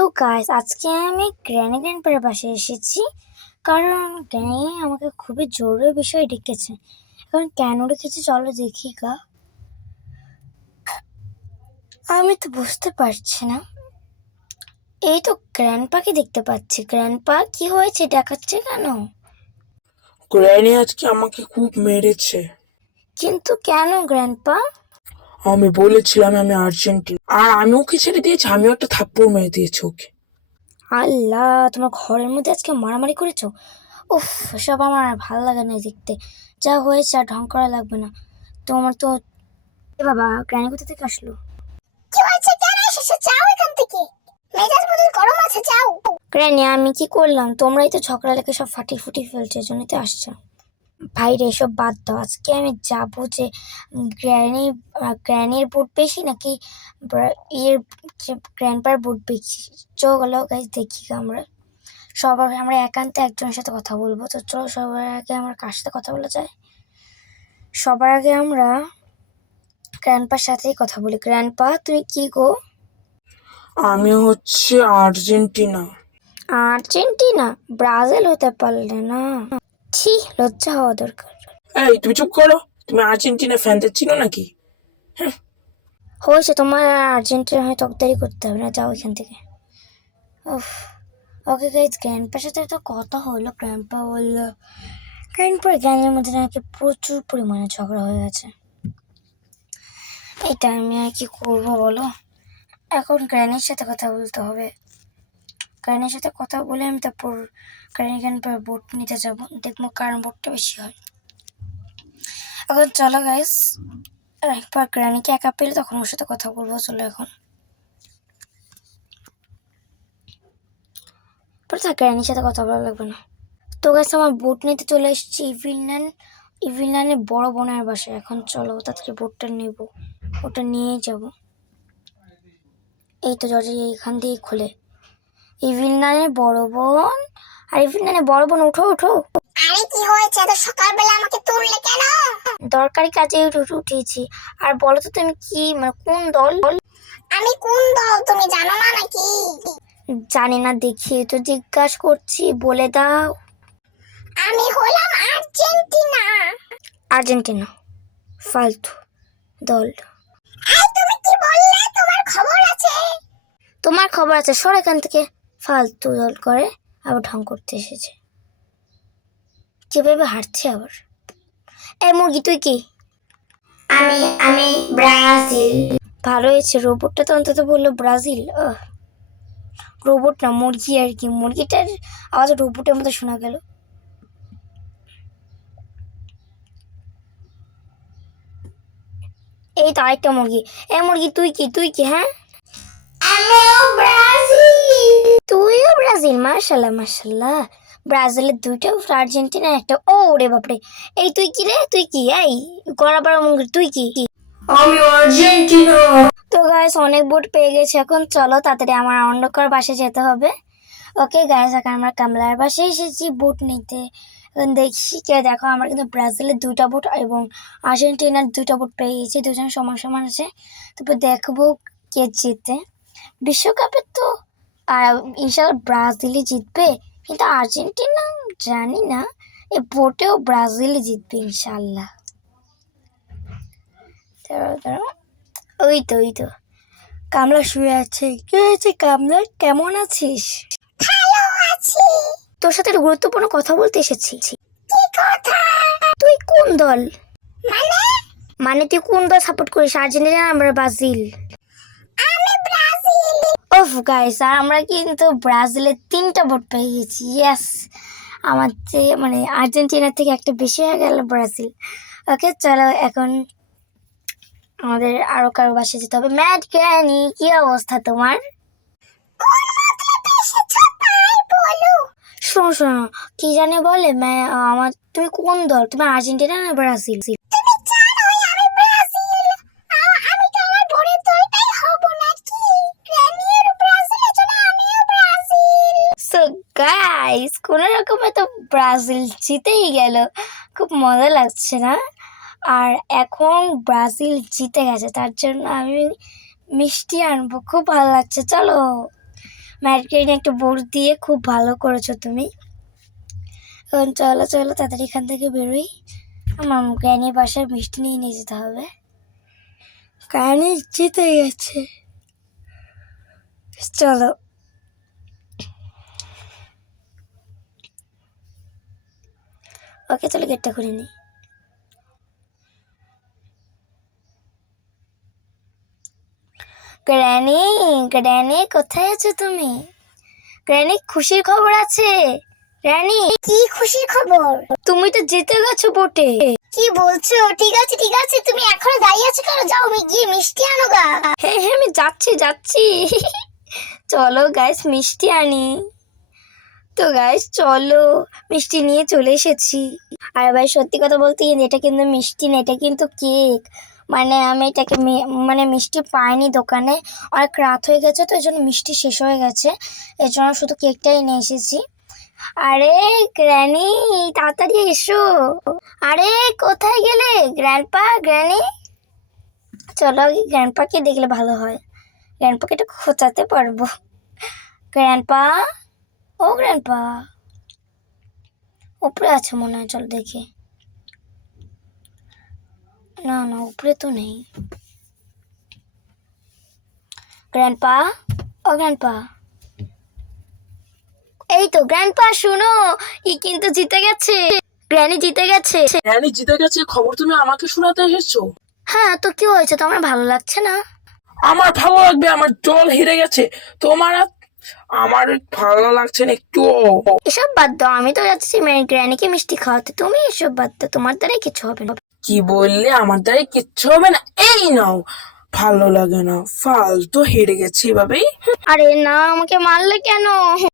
তো গাইস আজকে আমি গ্র্যান্ডপার বাসায় এসেছি, কারণ গ্র্যানি আমাকে খুবই জরুরি বিষয় ডেকেছে। এখন কেন ডেকেছে চলো দেখি গা। আমি তো বুঝতে পারছি না। এই তো গ্র্যান্ডপাকে দেখতে পাচ্ছি। গ্র্যান্ডপা কি হয়েছে, দেখাচ্ছে কেন? গ্র্যানি আজকে আমাকে খুব মেরেছে। কিন্তু কেন গ্র্যান্ডপা? আমি বলেছিলাম আমি আর্জেন্টিনা, আর আমি ওকে ছেড়ে দিয়েছি। আমিও একটা থাপ্পড় মেরে দিয়েছি ওকে। আল্লাহ, তোমার ঘরের মধ্যে আজকে মারামারি করেছো? উফ, সব আমার আর ভালো লাগে না দেখতে। যা হয়েছে আর ঢং করা লাগবে না। তোমার তো এ বাবা, গ্র্যানি কোথা থেকে আসলো? কি হয়েছে? কেন এসেছো? যাও এখান থেকে, মেজাজ বদল গরম আছে, যাও। গ্র্যানি, আমি কি করলাম? তোমরাই তো ঝগড়া লেগে সব ফাটিয়ে ফুটিয়ে ফেলছো, এজন্যই তো আসছো। ভাই রে, এসব বাদ দাও। আজকে আমি যাবো যে গ্র্যানি গ্র্যানির বুট বেশি নাকি ইয়ের গ্র্যান্ডপার বুট বেশি। চলো গাইজ দেখি আমরা আমরা একান্তে একজনের সাথে কথা বলবো। তো চলো, সবার আগে আমরা কার সাথে কথা বলা যায়? সবার আগে আমরা গ্র্যান্ডপার সাথেই কথা বলি। গ্র্যান্ডপা, তুমি কি গো? আমি হচ্ছে আর্জেন্টিনা। আর্জেন্টিনা? ব্রাজিল হতে পারলে না? ছি, লজ্জা হওয়া দরকার। এই তুমি চুপ করো। তুমি আর্জেন্টিনা ফ্যানদের চিনো নাকি? হয়েছে, তোমার আর্জেন্টিনা হয়ে তকদারি করতে হবে না, যাও এখান থেকে। উফ, ওকে গাইজ, গ্র্যান্ডপার সাথে তো কথা হলো। গ্র্যান্ডপা বললো গ্র্যান্ডপার গ্যাংয়ের মধ্যে নাকি প্রচুর পরিমাণে ঝগড়া হয়ে গেছে। এটা আমি আর কি করবো বলো? এখন গ্র্যানির সাথে কথা বলতে হবে। গ্র্যানির সাথে কথা বলে আমি তারপর গ্র্যান্ডপার ভোট নিতে যাবো, দেখবো কার ভোটটা বেশি হয়। এখন চলো গাইজ, একবার গ্র্যানিকে একা পেলে তখন ওর সাথে কথা বলবো। চলো এখন গ্র্যানির সাথে কথা বলা লাগবে না। তো গাইজ, আমার ভোট নিতে চলে এসেছি ইভিনানের বড় বোনের বাসায়। এখন চলো তাড়াতাড়ি ভোটটা নেব, ওটা নিয়েই যাব। এই তো দরজা এখান দিয়ে খুলে। ইভিনানের বড় বোন, আর ইভিনানের বড় বোন, উঠো উঠো। আরে কি হয়েছে? এত সকালবেলা আমাকে তুললে কেন? দরকারি কাজে উঠেছি। আর বলো তো তুমি কি, মানে কোন দল? আমি কোন দল তুমি জানো না নাকি? জানি না, দেখি তো জিজ্ঞাসা করছি, বলে দাও। আমি হলাম আর্জেন্টিনা। আর্জেন্টিনা? ফালতু দল। এই তুমি কি বললে? তোমার খবর আছে? তোমার খবর আছে, সর এখান থেকে। ফালতু দল করে আবার ঢং করতে এসেছে। কিভাবে হাঁটছে আবার। এই মুরগি, তুই কি? আমি আমি ব্রাজিল। ভালো হয়েছে, রোবটটা তো অন্তত বললো ব্রাজিল। রোবট না, মুরগি আর কি। মুরগিটার আওয়াজ রোবটের মতো শোনা গেল। এই তো আরেকটা মুরগি। এই মুরগি, তুই কি? হ্যাঁ, আমিও ব্রাজিল। তুইও ব্রাজিল? মার্শাল্লাহ মার্শাল্লাহ। ব্রাজিলের দুইটা, আর্জেন্টিনার একটা। ও রে বাপরে। এই তুই কি রে? তুই কি? এই গলা বড় মুরগি, তুই কি? আমি আর্জেন্টিনা। তো গাইস, অনেক ভোট পেয়ে গেছে। এখন চলো তাড়াতাড়ি আমার অন্ধকার বাসায় যেতে হবে। ওকে গাইস, এখন আমরা কামলার বাসায় এসেছি ভোট নিতে। এখন দেখি কে, দেখো আমার কিন্তু ব্রাজিলের দুইটা ভোট এবং আর্জেন্টিনার দুইটা ভোট পেয়ে গেছি। দুজন সমান সমান আছে। তারপর দেখবো কে জিতে। বিশ্বকাপে তো ইনশাল্লাহ ব্রাজিলই জিতবে, কিন্তু আর্জেন্টিনা জানি না। এই ভোটেও ব্রাজিলই জিতবে ইনশাল্লাহ। দাঁড়াও, ওই তো কামলা শুয়ে আছে। কি হয়েছে কামলা, কেমন আছিস? ভালো আছি। তোর সাথে একটা গুরুত্বপূর্ণ কথা বলতে এসেছি। কি কথা? তুই কোন দল? মানে? মানে তুই কোন দল সাপোর্ট করিস, আর্জেন্টিনা আমরা ব্রাজিল? আমি ব্রাজিল। ওফ গাইস, আর আমরা কিন্তু ব্রাজিলের 3টা ভোট পেয়ে গেছি। ইয়েস, আমাদের মানে আর্জেন্টিনা থেকে একটা বেশি হয়ে গেল ব্রাজিল। ওকে চলো, এখন আমাদের আরো কারো বাসায় যেতে হবে। ম্যাড গ্র্যানি, কি অবস্থা তোমার? কোন মতলবে এসেছো তাই বলো। শোনো, কি জানে বলে আমার, তুমি কোন দল? তুমি আর্জেন্টিনা না ব্রাজিল? তুমি জানোই আমি ব্রাজিল। আমি তো আমার বোনের দলটাই হব নাকি? গ্র্যানির ব্রাজিলের জন্য আমিও ব্রাজিল। সো গাইস, কোনো রকমে তো ব্রাজিল জিতেই গেল। খুব মজা লাগছে না? আর এখন ব্রাজিল জিতে গেছে, তার জন্য আমি মিষ্টি আনবো। খুব ভালো লাগছে। চলো ম্যাট গ্র্যানি একটা বোর্ড দিয়ে খুব ভালো করেছো তুমি। এখন চলো চলো তাড়াতাড়ি এখান থেকে বেরোই, আমার গ্র্যানির বাসায় মিষ্টি নিয়ে যেতে হবে। গ্র্যানি জিতে গেছে, চলো। ওকে চলো গেটটা খুলে নি। গ্র্যানি, গ্র্যানি কোথায় আছো তুমি? গ্র্যানি খুশির খবর আছে। গ্র্যানি কি খুশির খবর? তুমি তো জিতে গেছো বোটে। কি বলছো? ঠিক আছে ঠিক আছে, তুমি এখনো দাঁড়িয়ে আছো কেন? যাও, আমি গিয়ে মিষ্টি আনো গা। হ্যাঁ হ্যাঁ আমি যাচ্ছি যাচ্ছি। চলো গাইস মিষ্টি আনি। তো গাইস চলো, মিষ্টি নিয়ে চলে এসেছি। আর ভাই সত্যি কথা বলতে কি, এটা কিন্তু মিষ্টি না, এটা কিন্তু কেক। মানে আমি এটাকে মানে মিষ্টি পাইনি দোকানে, অনেক রাত হয়ে গেছে তো এই জন্য মিষ্টি শেষ হয়ে গেছে, এর জন্য শুধু কেকটাই নিয়ে এসেছি। আরে গ্র্যানি তাড়াতাড়ি এসো। আরে কোথায় গেলে গ্র্যান্ডপা গ্র্যানি? চলো আগে গ্র্যান্ডপাকে দেখলে ভালো হয়, গ্র্যান্ডপাকে একটু খোঁচাতে পারবো। গ্র্যান্ডপা, ও গ্র্যান্ডপা উপরে আছে মনে হয়, চল দেখি। না না উপরে তো নেই। গ্র্যান্ডপা, ও গ্র্যান্ডপা, এই তো গ্র্যান্ডপা শুনো, ই কিন্তু জিতে গেছে, গ্র্যানি জিতে গেছে। গ্র্যানি জিতে গেছে খবর তুমি আমাকে শোনাতে এসেছো? হ্যাঁ তো কি হয়েছে, তোমার ভালো লাগছে না? আমার ভালো লাগবে, আমার দল হেরে গেছে। তোমার আমার ভালো লাগছে না একটু। এসব বাদ দাও, আমি তো যাচ্ছি গ্র্যানিকে মিষ্টি খাওয়াতে, তুমি এসব বাদ দাও, তোমার দ্বারাই কিছু হবে না। কি বললে? আমার দ্বারা কিচ্ছু হবে না? এই নাও। ভালো লাগে না, ফালতু হেরে গেছে এভাবেই। আরে না, আমাকে মারলে কেন?